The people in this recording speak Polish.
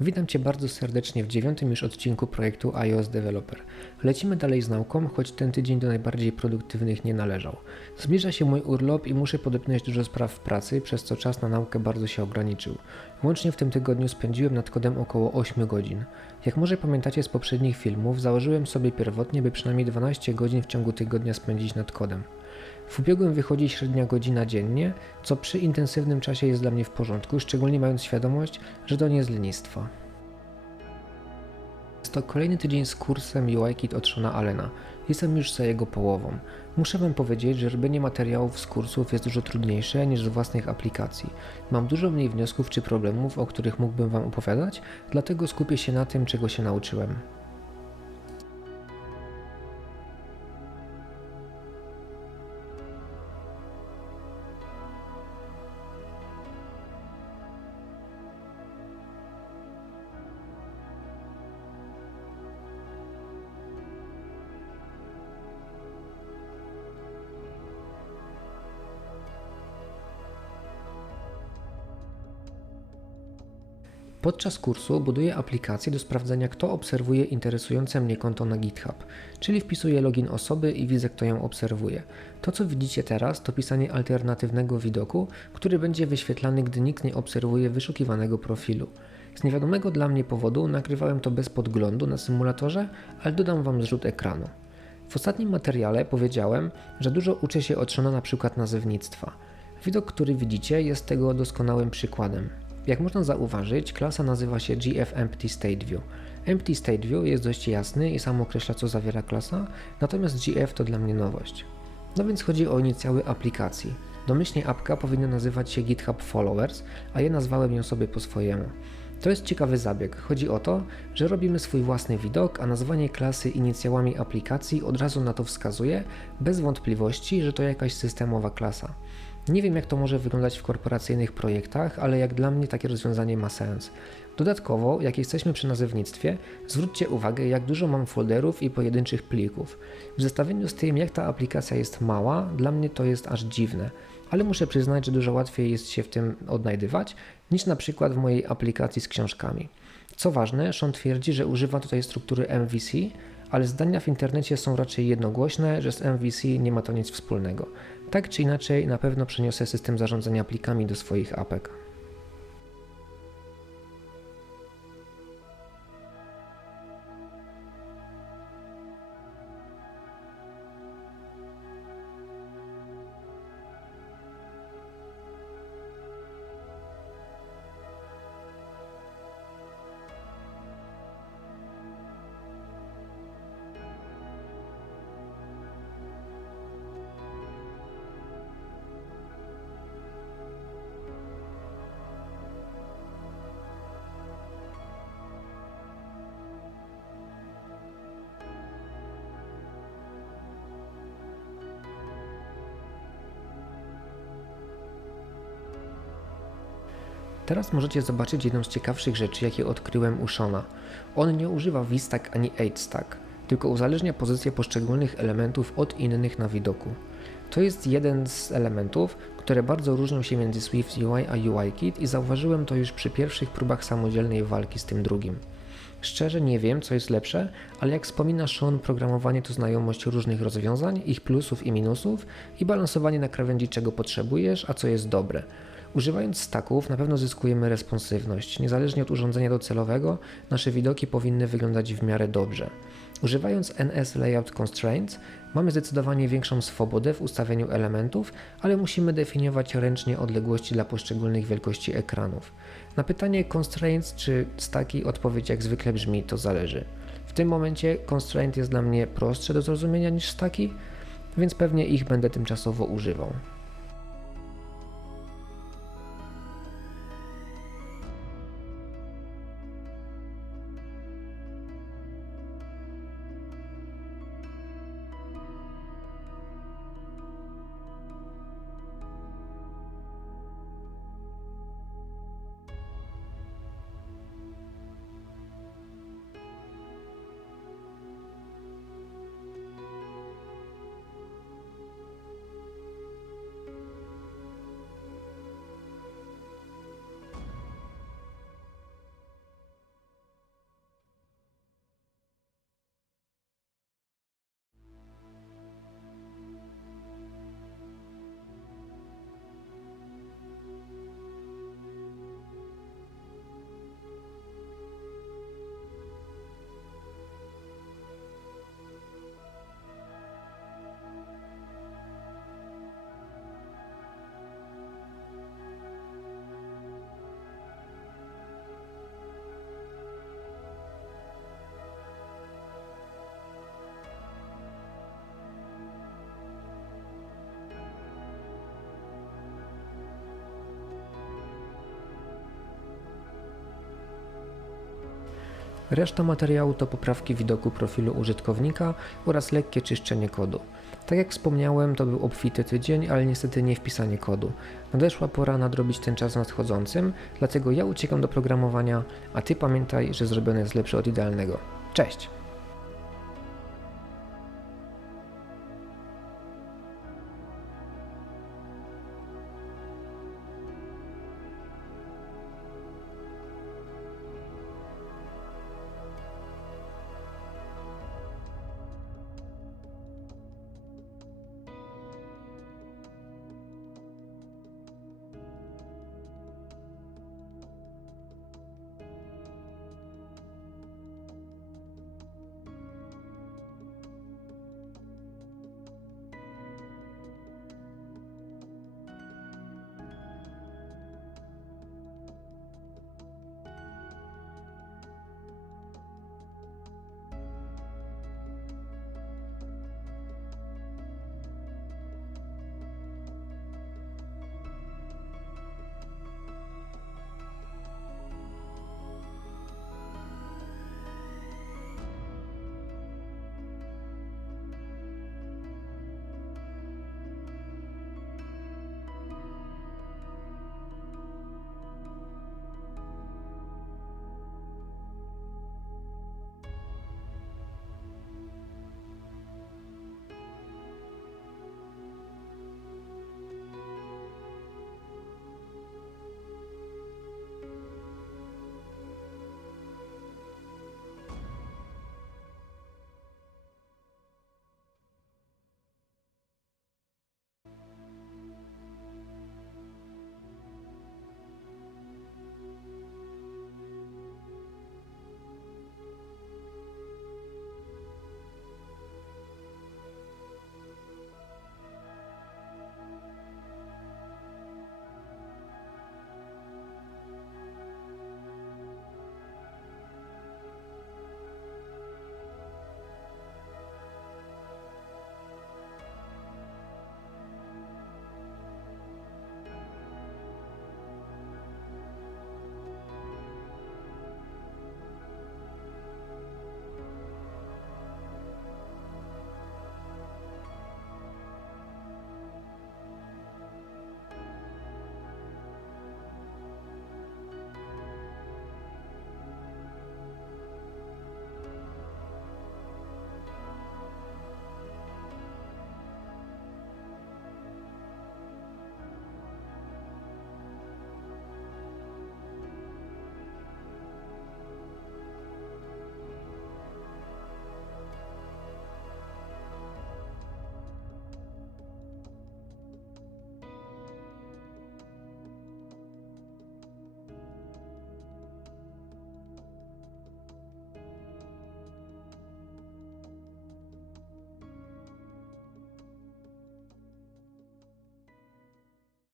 Witam Cię bardzo serdecznie w dziewiątym już odcinku projektu iOS Developer. Lecimy dalej z nauką, choć ten tydzień do najbardziej produktywnych nie należał. Zbliża się mój urlop i muszę podepnąć dużo spraw w pracy, przez co czas na naukę bardzo się ograniczył. Łącznie w tym tygodniu spędziłem nad kodem około 8 godzin. Jak może pamiętacie z poprzednich filmów, założyłem sobie pierwotnie, by przynajmniej 12 godzin w ciągu tygodnia spędzić nad kodem. W ubiegłym wychodzi średnia godzina dziennie, co przy intensywnym czasie jest dla mnie w porządku, szczególnie mając świadomość, że to nie jest lenistwo. Jest to kolejny tydzień z kursem UIKit od Shona Allena. Jestem już za jego połową. Muszę Wam powiedzieć, że robienie materiałów z kursów jest dużo trudniejsze niż z własnych aplikacji. Mam dużo mniej wniosków czy problemów, o których mógłbym Wam opowiadać, dlatego skupię się na tym, czego się nauczyłem. Podczas kursu buduję aplikację do sprawdzenia, kto obserwuje interesujące mnie konto na GitHub, czyli wpisuję login osoby i widzę, kto ją obserwuje. To, co widzicie teraz, to pisanie alternatywnego widoku, który będzie wyświetlany, gdy nikt nie obserwuje wyszukiwanego profilu. Z niewiadomego dla mnie powodu nagrywałem to bez podglądu na symulatorze, ale dodam Wam zrzut ekranu. W ostatnim materiale powiedziałem, że dużo uczę się od Shona na przykład nazewnictwa. Widok, który widzicie, jest tego doskonałym przykładem. Jak można zauważyć, klasa nazywa się GF Empty State View. Empty State View jest dość jasny i sam określa, co zawiera klasa, natomiast GF to dla mnie nowość. No więc chodzi o inicjały aplikacji. Domyślnie apka powinna nazywać się GitHub Followers, a ja nazwałem ją sobie po swojemu. To jest ciekawy zabieg. Chodzi o to, że robimy swój własny widok, a nazwanie klasy inicjałami aplikacji od razu na to wskazuje, bez wątpliwości, że to jakaś systemowa klasa. Nie wiem, jak to może wyglądać w korporacyjnych projektach, ale jak dla mnie takie rozwiązanie ma sens. Dodatkowo, jak jesteśmy przy nazewnictwie, zwróćcie uwagę, jak dużo mam folderów i pojedynczych plików. W zestawieniu z tym, jak ta aplikacja jest mała, dla mnie to jest aż dziwne, ale muszę przyznać, że dużo łatwiej jest się w tym odnajdywać niż na przykład w mojej aplikacji z książkami. Co ważne, Sean twierdzi, że używa tutaj struktury MVC, ale zdania w internecie są raczej jednogłośne, że z MVC nie ma to nic wspólnego. Tak czy inaczej, na pewno przeniosę system zarządzania plikami do swoich apek. Teraz możecie zobaczyć jedną z ciekawszych rzeczy, jakie odkryłem u Shona. On nie używa VStack ani HStack, tylko uzależnia pozycję poszczególnych elementów od innych na widoku. To jest jeden z elementów, które bardzo różnią się między Swift UI a UIKit i zauważyłem to już przy pierwszych próbach samodzielnej walki z tym drugim. Szczerze nie wiem, co jest lepsze, ale jak wspomina Sean, programowanie to znajomość różnych rozwiązań, ich plusów i minusów i balansowanie na krawędzi czego potrzebujesz, a co jest dobre. Używając stacków na pewno zyskujemy responsywność. Niezależnie od urządzenia docelowego, nasze widoki powinny wyglądać w miarę dobrze. Używając NS Layout Constraints mamy zdecydowanie większą swobodę w ustawieniu elementów, ale musimy definiować ręcznie odległości dla poszczególnych wielkości ekranów. Na pytanie constraints czy staki odpowiedź jak zwykle brzmi to zależy. W tym momencie constraint jest dla mnie prostsze do zrozumienia niż staki, więc pewnie ich będę tymczasowo używał. Reszta materiału to poprawki widoku profilu użytkownika oraz lekkie czyszczenie kodu. Tak jak wspomniałem, to był obfity tydzień, ale niestety nie wpisanie kodu. Nadeszła pora nadrobić ten czas nadchodzącym, dlatego ja uciekam do programowania, a ty pamiętaj, że zrobione jest lepsze od idealnego. Cześć!